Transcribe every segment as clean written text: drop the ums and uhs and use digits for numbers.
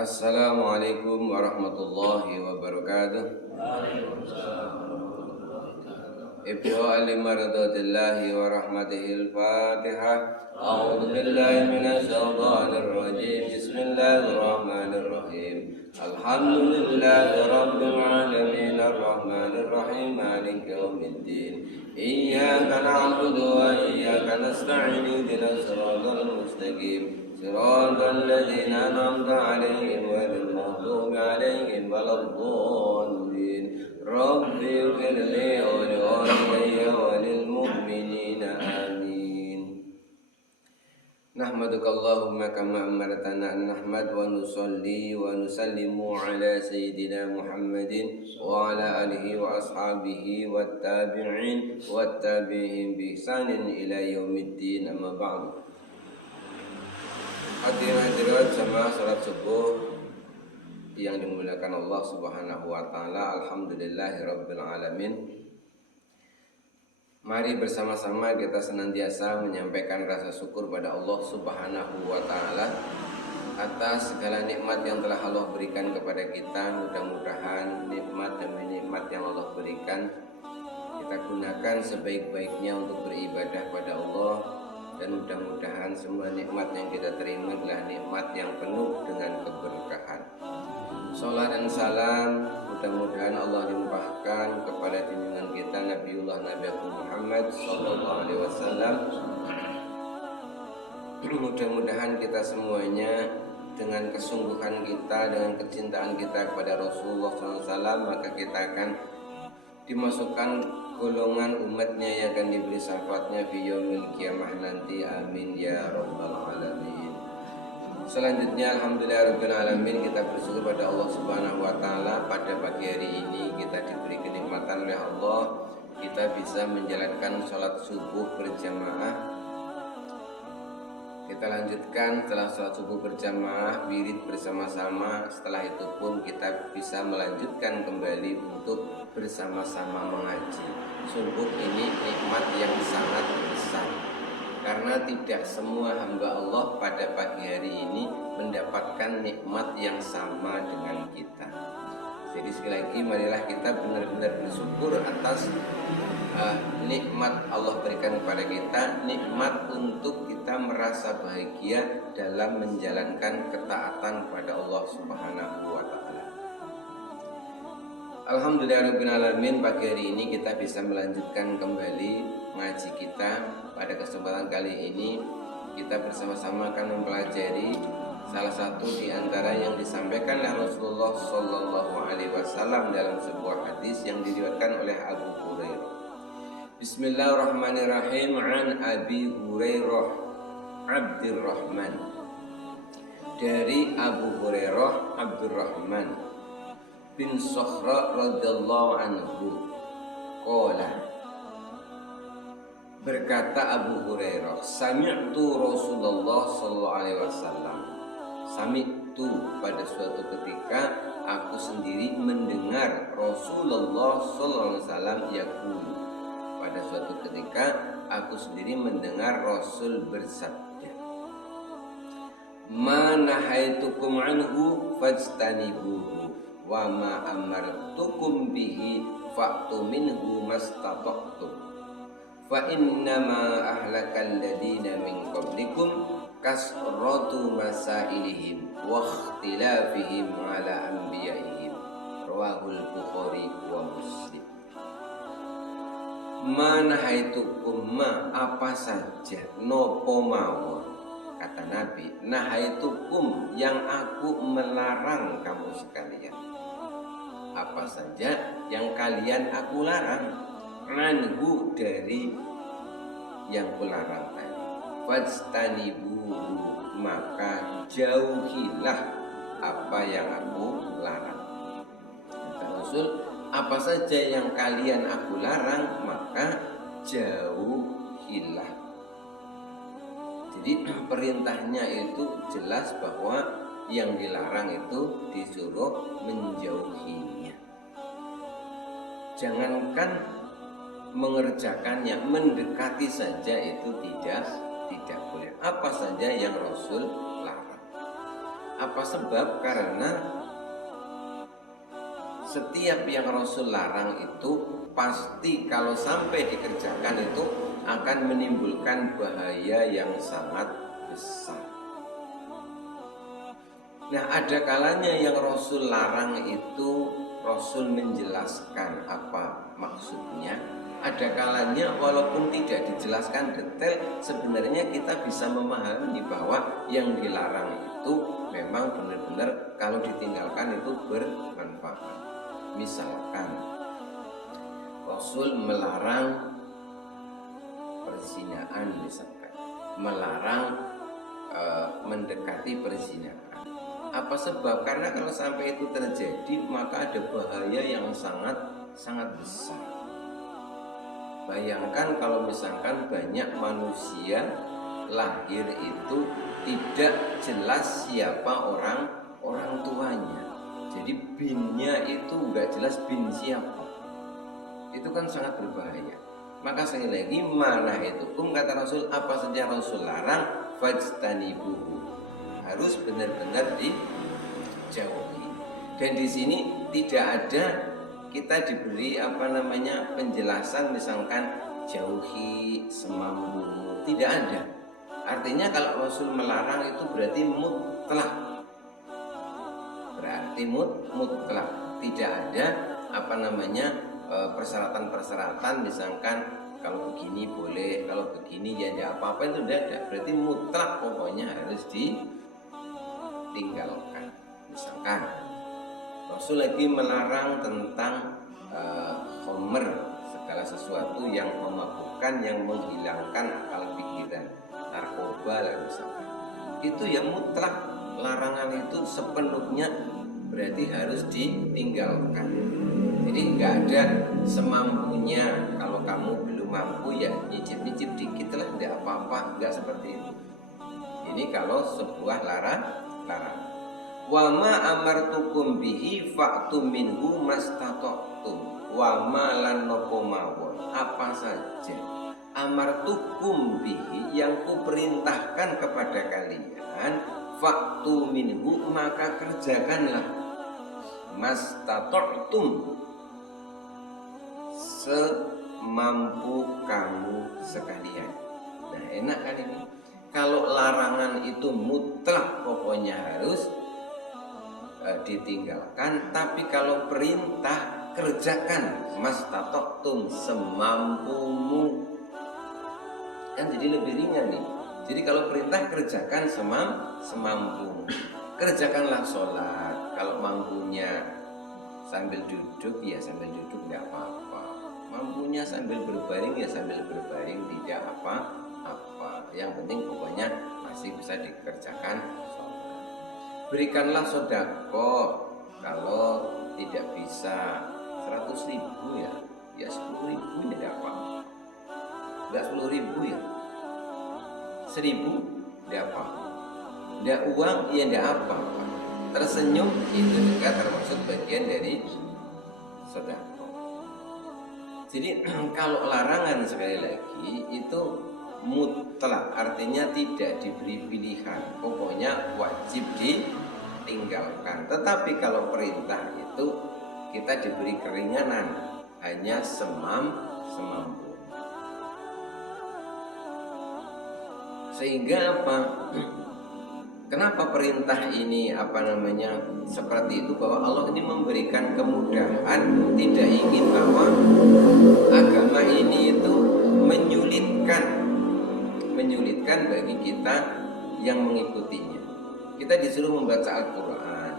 Assalamualaikum warahmatullahi wabarakatuh. Ibtida'a limardatillahi wa rahmatihil Fatihah. A'udzu billahi minasy syaithanir rajim. Bismillahirrahmanirrahim. Alhamdulillahi rabbil alamin arrahmanir rahim maliki yaumiddin. Iyyaka na'budu wa iyyaka nasta'in ihdinas siratal mustaqim. Siratal ladzina an'amta 'alaihim ghairil maghdubi 'alaihim waladdallin. Rabbi ighfirli wa liwalidayya wa lil mu'minina amin. Nahmaduka Allahumma kama amartana an nahmad wa nusalli wa nusallimu ala sayyidina Muhammadin wa ala alihi wa ashabihi wat tabi'in wat tabi'in bi ihsanin ila yaumiddin, amma ba'du. Hadirin jamaah salat subuh yang dimuliakan Allah Subhanahu wa taala, alhamdulillahirabbil alamin. Mari bersama-sama kita senantiasa menyampaikan rasa syukur pada Allah Subhanahu wa taala atas segala nikmat yang telah Allah berikan kepada kita. Mudah-mudahan nikmat demi nikmat yang Allah berikan kita gunakan sebaik-baiknya untuk beribadah pada Allah, dan mudah-mudahan semua nikmat yang kita terima adalah nikmat yang penuh dengan keberkahan. Salat dan salam mudah-mudahan Allah limpahkan kepada junjungan kita Nabiullah Nabi Muhammad sallallahu alaihi wasallam. Mudah-mudahan kita semuanya dengan kesungguhan kita, dengan kecintaan kita kepada Rasulullah SAW, maka kita akan dimasukkan golongan umatnya yang akan diberi syafaatnya fi yaumil qiyamah nanti. Amin ya rabbal alamin. Selanjutnya alhamdulillahirabbil alamin, kita bersyukur pada Allah Subhanahu wa taala pada pagi hari ini kita diberi kenikmatan oleh Allah, kita bisa menjalankan sholat subuh berjamaah. Kita lanjutkan setelah sholat subuh berjamaah, wirid bersama-sama. Setelah itu pun kita bisa melanjutkan kembali untuk bersama-sama mengaji. Subuh ini nikmat yang sangat besar, karena tidak semua hamba Allah pada pagi hari ini mendapatkan nikmat yang sama dengan kita. Jadi sekali lagi marilah kita benar-benar bersyukur atas nikmat Allah berikan kepada kita, nikmat untuk kita merasa bahagia dalam menjalankan ketaatan kepada Allah Subhanahu wa taala. Alhamdulillahirabbil alamin, pagi hari ini kita bisa melanjutkan kembali ngaji kita. Pada kesempatan kali ini kita bersama-sama akan mempelajari salah satu di antara yang disampaikan oleh Rasulullah sallallahu alaihi wasallam dalam sebuah hadis yang diriwayatkan oleh Abu Hurairah. Bismillahirrahmanirrahim. An Abi Hurairah Abdurrahman, dari Abu Hurairah Abdurrahman bin Sakhra radhiyallahu anhu, qala, berkata Abu Hurairah, sami'tu Rasulullah sallallahu alaihi wasallam. Sami'tu, pada suatu ketika aku sendiri mendengar Rasulullah sallallahu alaihi wasallam yaqul. Pada suatu ketika aku sendiri mendengar Rasul bersabda, ma nahaitukum anhu fajtanibuhu wa ma amartukum bihi fa'tu minhu mastata'tum. Fa innama ahlakal ladina min qablikum kasratu masailihim wa ikhtilafihim ala anbiya'ihim. Rawahul Bukhari wa Muslim. Ma nahaitukum, ma apa saja, nopo mawon, kata Nabi, nahaitukum yang aku melarang kamu sekalian. Apa saja yang kalian aku larang, anhu dari yang kularang tadi. Fajtanibu, maka jauhilah apa yang aku larang. Kata Rasul, apa saja yang kalian aku larang, maka jauhilah. Jadi perintahnya itu jelas bahwa yang dilarang itu disuruh menjauhinya. Jangankan mengerjakannya, mendekati saja itu tidak boleh. Apa saja yang Rasul larang. Apa sebab? Karena setiap yang Rasul larang itu pasti kalau sampai dikerjakan itu akan menimbulkan bahaya yang sangat besar. Nah, ada kalanya yang Rasul larang itu Rasul menjelaskan apa maksudnya. Ada kalanya walaupun tidak dijelaskan detail, sebenarnya kita bisa memahami bahwa yang dilarang itu memang benar-benar kalau ditinggalkan itu bermanfaat. Misalkan Rasul melarang perzinahan, misalkan melarang mendekati perzinahan. Apa sebab? Karena kalau sampai itu terjadi maka ada bahaya yang sangat besar. Bayangkan kalau misalkan banyak manusia lahir itu tidak jelas siapa orang tuanya. Jadi binnya itu nggak jelas bin siapa. Itu kan sangat berbahaya. Maka sekali lagi mana itu kata Rasul, apa saja Rasul larang fajtanibuhu, harus benar-benar dijauhi. Dan di sini tidak ada kita diberi penjelasan misalkan jauhi semampumu, tidak ada. Artinya kalau Rasul melarang itu berarti mutlak. Berarti mutlak. Tidak ada persyaratan-persyaratan misalkan kalau begini boleh, kalau begini ya tidak apa-apa, itu tidak ada. Berarti mutlak, pokoknya harus ditinggalkan. Misalkan Rasul lagi melarang tentang khomer, segala sesuatu yang memabukkan, yang menghilangkan akal pikiran, narkoba lah misalkan. Itu ya mutlak, larangan itu sepenuhnya berarti harus ditinggalkan. Jadi nggak ada semampunya, kalau kamu belum mampu ya nyicip-nyicip dikit lah, tidak apa-apa, nggak seperti itu. Ini kalau sebuah larangan. Wa ma amartukum bihi fa'tu minhu mastata'tum. Wa ma lan napa mawon, apa saja amartukum bihi yang kuperintahkan kepada kalian, fa'tu minhu maka kerjakanlah, mastata'tum semampu kamu sekalian. Nah, enak kan ini? Kalau larangan itu mutlak, pokoknya harus ditinggalkan, tapi kalau perintah kerjakan, mastata'tum semampumu, kan jadi lebih ringan nih. Jadi kalau perintah kerjakan semampumu. Kerjakanlah sholat, kalau mampunya sambil duduk ya sambil duduk, tidak apa-apa. Mampunya sambil berbaring ya sambil berbaring, tidak apa-apa. Yang penting pokoknya masih bisa dikerjakan sholat. Berikanlah sedekah, kalau tidak bisa 100.000 ya 10.000 ya tidak apa-apa. Enggak 10.000 ya 1.000 tidak apa-apa. Tidak uang ya tidak apa-apa. Tersenyum itu juga termasuk bagian dari sedekah. Jadi kalau larangan sekali lagi itu mutlak, artinya tidak diberi pilihan, pokoknya wajib ditinggalkan. Tetapi kalau perintah itu kita diberi keringanan, hanya semampu. Sehingga apa? Kenapa perintah ini seperti itu, bahwa Allah ini memberikan kemudahan, tidak ingin bahwa agama ini itu menyulitkan bagi kita yang mengikutinya. Kita disuruh membaca Al-Quran.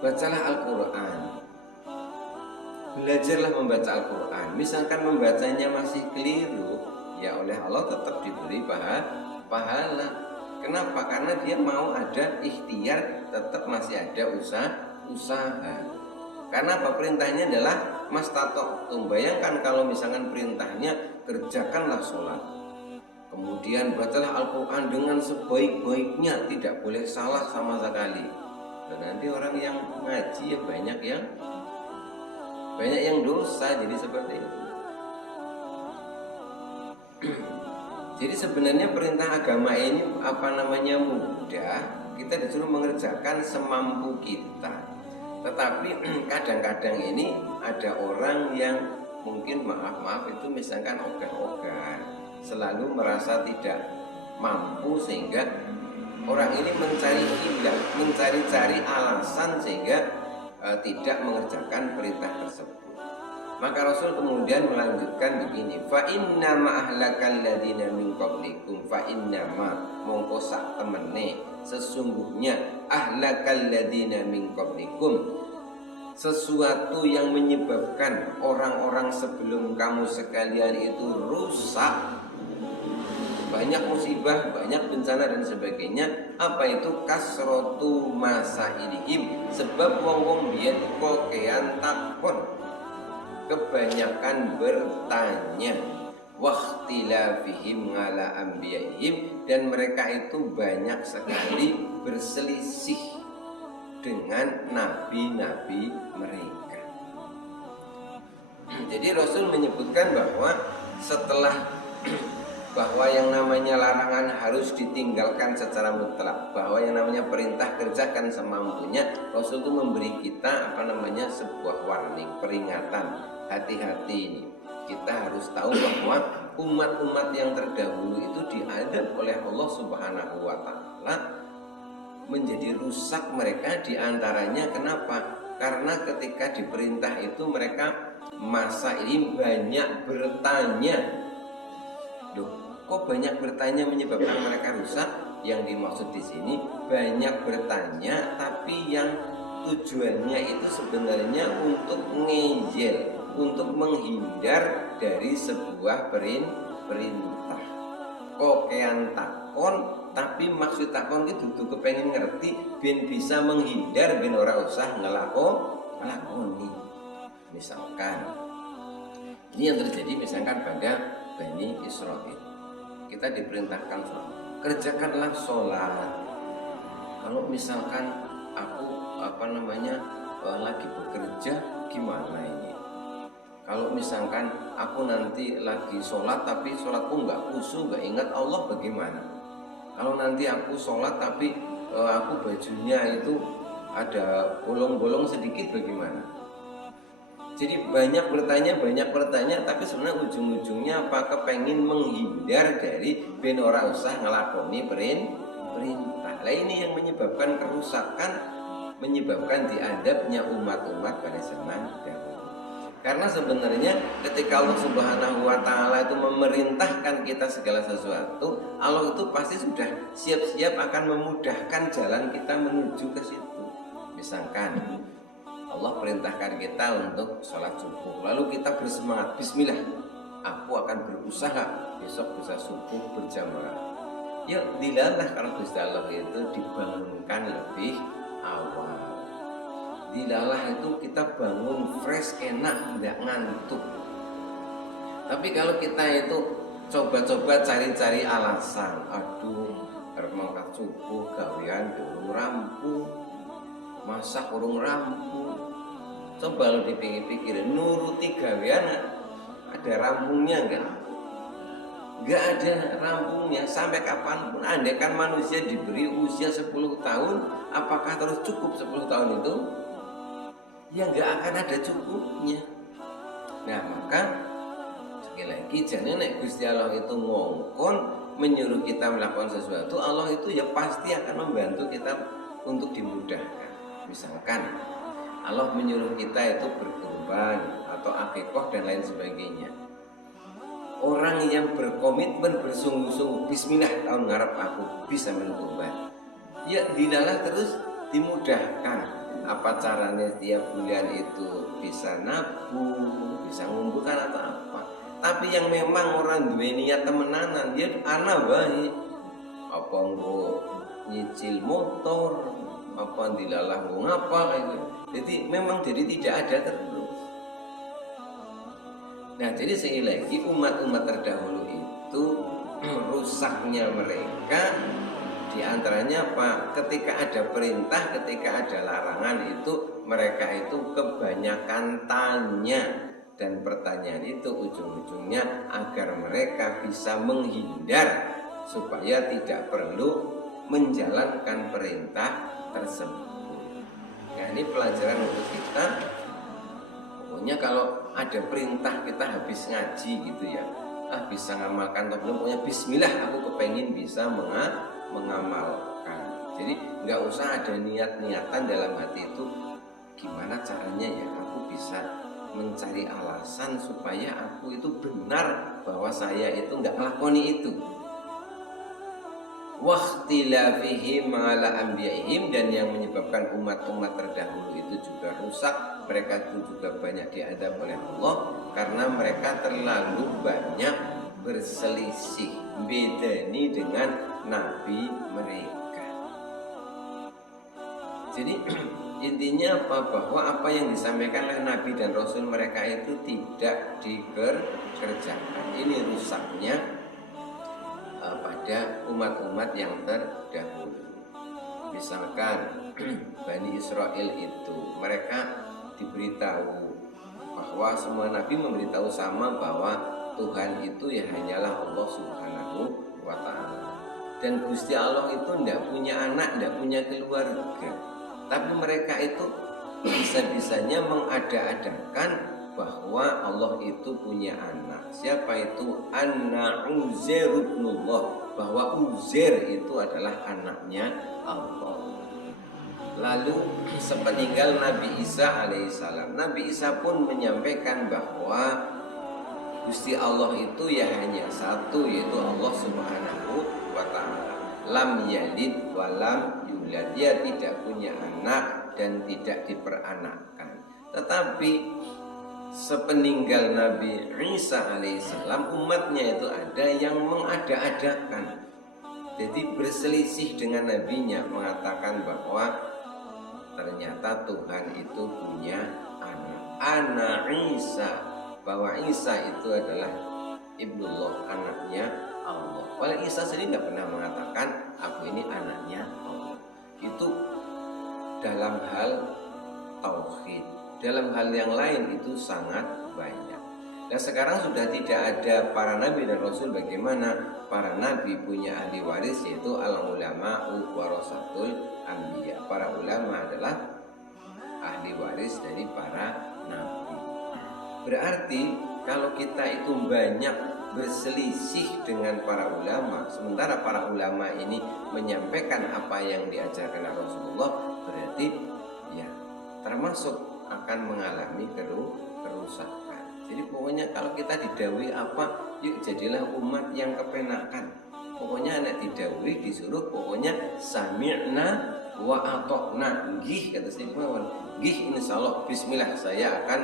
Bacalah Al-Quran, belajarlah membaca Al-Quran. Misalkan membacanya masih keliru, ya oleh Allah tetap diberi pahala. Kenapa? Karena dia mau ada ikhtiar, tetap masih ada usaha. Karena apa? Perintahnya adalah mastata'tum. Bayangkan kalau misalkan perintahnya kerjakanlah sholat, kemudian bacalah Al-Quran dengan sebaik-baiknya, tidak boleh salah sama sekali. Dan nanti orang yang ngaji ya banyak yang dosa, jadi seperti itu. Jadi sebenarnya perintah agama ini mudah, kita disuruh mengerjakan semampu kita. Tetapi kadang-kadang ini ada orang yang mungkin maaf itu misalkan ogah-ogah, selalu merasa tidak mampu, sehingga orang ini mencari ilah, mencari-cari alasan sehingga tidak mengerjakan perintah tersebut. Maka Rasul kemudian melanjutkan begini, fa inna ma ahlakal ladzina min qablikum, fa inna ma mongko sak temene sesungguhnya ahlakal ladzina min qablikum, sesuatu yang menyebabkan orang-orang sebelum kamu sekalian itu rusak, banyak musibah, banyak bencana dan sebagainya. Apa itu? Kasrotu masailihim, sebab wong-wong biyen kokean takon, kebanyakan bertanya, wakhtilafihim ala anbiyaihim, dan mereka itu banyak sekali berselisih dengan nabi-nabi mereka. Jadi Rasul menyebutkan bahwa setelah bahwa yang namanya larangan harus ditinggalkan secara mutlak, bahwa yang namanya perintah kerjakan semampunya, Rasul itu memberi kita sebuah warning, peringatan, hati-hati ini. Kita harus tahu bahwa umat-umat yang terdahulu itu diadab oleh Allah Subhanahu wa taala menjadi rusak mereka, diantaranya kenapa? Karena ketika diperintah itu mereka masa ini banyak bertanya. Loh, kok banyak bertanya menyebabkan mereka rusak? Yang dimaksud di sini banyak bertanya, tapi yang tujuannya itu sebenarnya untuk ngejel, untuk menghindar dari sebuah perintah. Kokean takon, tapi maksud takon itu tuh kepengen ngerti, ben bisa menghindar, ben ora usah ngelakoni. Misalkan ini yang terjadi misalkan pada Bani Israil, kita diperintahkan sholat, kerjakanlah sholat. Kalau misalkan aku lagi bekerja, gimana ini? Kalau misalkan aku nanti lagi sholat tapi sholatku nggak khusyuk, nggak ingat Allah, bagaimana? Kalau nanti aku sholat tapi aku bajunya itu ada bolong-bolong sedikit, bagaimana? Jadi banyak bertanya, tapi sebenarnya ujung-ujungnya apa? Kepengin menghindar dari ben ora usah ngelakoni perintah. Nah, ini yang menyebabkan kerusakan, menyebabkan diadabnya umat-umat pada zaman dahulu. Karena sebenarnya ketika Allah Subhanahu wa taala itu memerintahkan kita segala sesuatu, Allah itu pasti sudah siap-siap akan memudahkan jalan kita menuju ke situ. Misalkan Allah perintahkan kita untuk sholat subuh, lalu kita bersemangat, bismillah, aku akan berusaha besok bisa subuh berjamaah. Yuk dilalah, kalau Gusti Allah itu dibangunkan lebih awal. Dilalah itu kita bangun fresh, enak, tidak ngantuk. Tapi kalau kita itu coba-coba cari-cari alasan, aduh, karena mangkat subuh gawean durung rampung, masak urung rampung. Coba lo dipikir-pikir, nuruti gawean ada rampungnya enggak? Enggak ada rampungnya sampai kapanpun. Andaikan manusia diberi usia 10 tahun, apakah terus cukup 10 tahun itu? Ya enggak akan ada cukupnya. Nah, maka sekali lagi, jangan nek Gusti Allah itu ngongkon menyuruh kita melakukan sesuatu, Allah itu ya pasti akan membantu kita untuk dimudahkan. Misalkan Allah menyuruh kita itu berkurban atau akikah dan lain sebagainya. Orang yang berkomitmen bersungguh-sungguh, bismillah tahun ngarep aku bisa berkurban, ya dilalah terus dimudahkan. Apa caranya setiap bulan itu bisa nabung, bisa ngumpulkan atau apa. Tapi yang memang orang duwe niat temenanan, dia ana wae apa nggo nyicil motor, apa dilalah ngapa kayak gitu. Jadi memang tidak ada terus. Nah, jadi sekali lagi umat-umat terdahulu itu rusaknya mereka diantaranya apa? Ketika ada perintah, ketika ada larangan itu mereka itu kebanyakan tanya, dan pertanyaan itu ujung-ujungnya agar mereka bisa menghindar supaya tidak perlu menjalankan perintah tersebut. Nah, ini pelajaran untuk kita. Pokoknya kalau ada perintah kita habis ngaji gitu ya, bisa ngamalkan atau belum, pokoknya bismillah aku kepengen bisa mengamalkan. Jadi nggak usah ada niat-niatan dalam hati itu, gimana caranya ya aku bisa mencari alasan supaya aku itu benar bahwa saya itu nggak ngelakoni itu. Wakhtilafihim ala anbiya'ihim, dan yang menyebabkan umat-umat terdahulu itu juga rusak, mereka itu juga banyak diadab oleh Allah karena mereka terlalu banyak berselisih, bedani dengan nabi mereka. Jadi intinya apa? Bahwa apa yang disampaikan oleh nabi dan rasul mereka itu tidak dikerjakan. Ini rusaknya pada umat-umat yang terdahulu. Misalkan Bani Israel itu, mereka diberitahu bahwa semua nabi memberitahu sama bahwa Tuhan itu ya hanyalah Allah Subhanahu wa ta'ala. Dan Gusti Allah itu tidak punya anak, tidak punya keluarga. Tapi mereka itu bisa-bisanya mengada-adakan bahwa Allah itu punya anak. Siapa itu? Anna Uzair ibnullah, bahwa Uzair itu adalah anaknya Allah. Lalu sepeninggal Nabi Isa alaihissalam, Nabi Isa pun menyampaikan bahwa Gusti Allah itu ya hanya satu, yaitu Allah Subhanahu wa ta'ala. Lam yalid wa lam yulad, dia tidak punya anak dan tidak diperanakkan. Tetapi sepeninggal Nabi Isa alaihissalam, umatnya itu ada yang mengada-adakan. Jadi berselisih dengan nabinya, mengatakan bahwa ternyata Tuhan itu punya anak. Anak Isa, bahwa Isa itu adalah ibnullah, anaknya Allah. Padahal Isa sendiri tidak pernah mengatakan aku ini anaknya Allah. Itu dalam hal tauhid. Dalam hal yang lain itu sangat banyak. Nah sekarang sudah tidak ada para nabi dan rasul. Bagaimana? Para nabi punya ahli waris, yaitu al-ulama'u warasatul anbiya. Para ulama adalah ahli waris dari para nabi. Berarti kalau kita itu banyak berselisih dengan para ulama, sementara para ulama ini menyampaikan apa yang diajarkan Rasulullah, berarti ya termasuk akan mengalami kerusakan. Jadi pokoknya kalau kita didhawuhi apa, yuk jadilah umat yang kepenakan. Pokoknya anak didhawuhi disuruh pokoknya sami'na wa ata'na, nggih kata Sayyidina Muhammad, nggih insyaallah bismillah saya akan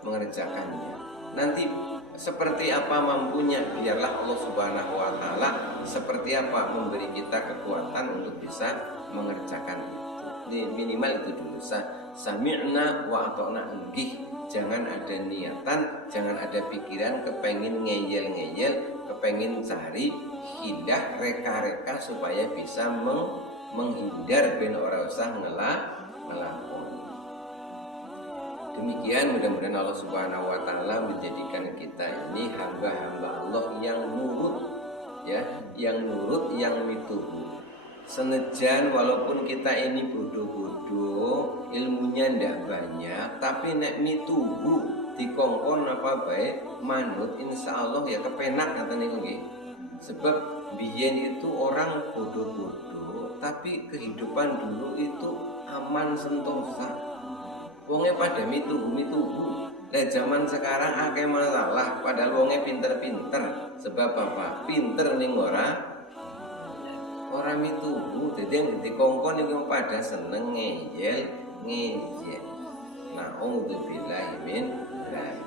mengerjakannya. Nanti seperti apa mampunya, biarlah Allah Subhanahu wa ta'ala seperti apa memberi kita kekuatan untuk bisa mengerjakan itu. Minimal itu dulu, sami'na wa ata'na, nggih. Jangan ada niatan, jangan ada pikiran kepengin ngeyel-ngeyel, kepengin cari hidah reka-reka supaya bisa menghindar ben ora usah ngelakoni. Demikian, mudah-mudahan Allah Subhanahu wa ta'ala menjadikan kita ini hamba-hamba Allah yang nurut, ya, yang nurut, yang mituhu. Senejan walaupun kita ini bodoh-bodoh, ilmunya ndak banyak, tapi nek mituhu dikongkon apa baik manut, insyaallah ya kepenak katanya nggih. Sebab biyen itu orang bodoh-bodoh, tapi kehidupan dulu itu aman sentosa. Wonge pada mituhu. Lah zaman sekarang akeh masalah, padahal wonge pinter-pinter. Sebab apa? Pinter ning orang itu, jadi yang dikongkon itu pada seneng ngeyel. Na'udzubillahi min dzalik.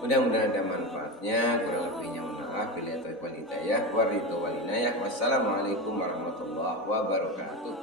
Mudah-mudahan ada manfaatnya. Kurang lebihnya mohon maaf. Billahi taufiq wal hidayah. Wassalamualaikum warahmatullahi wabarakatuh.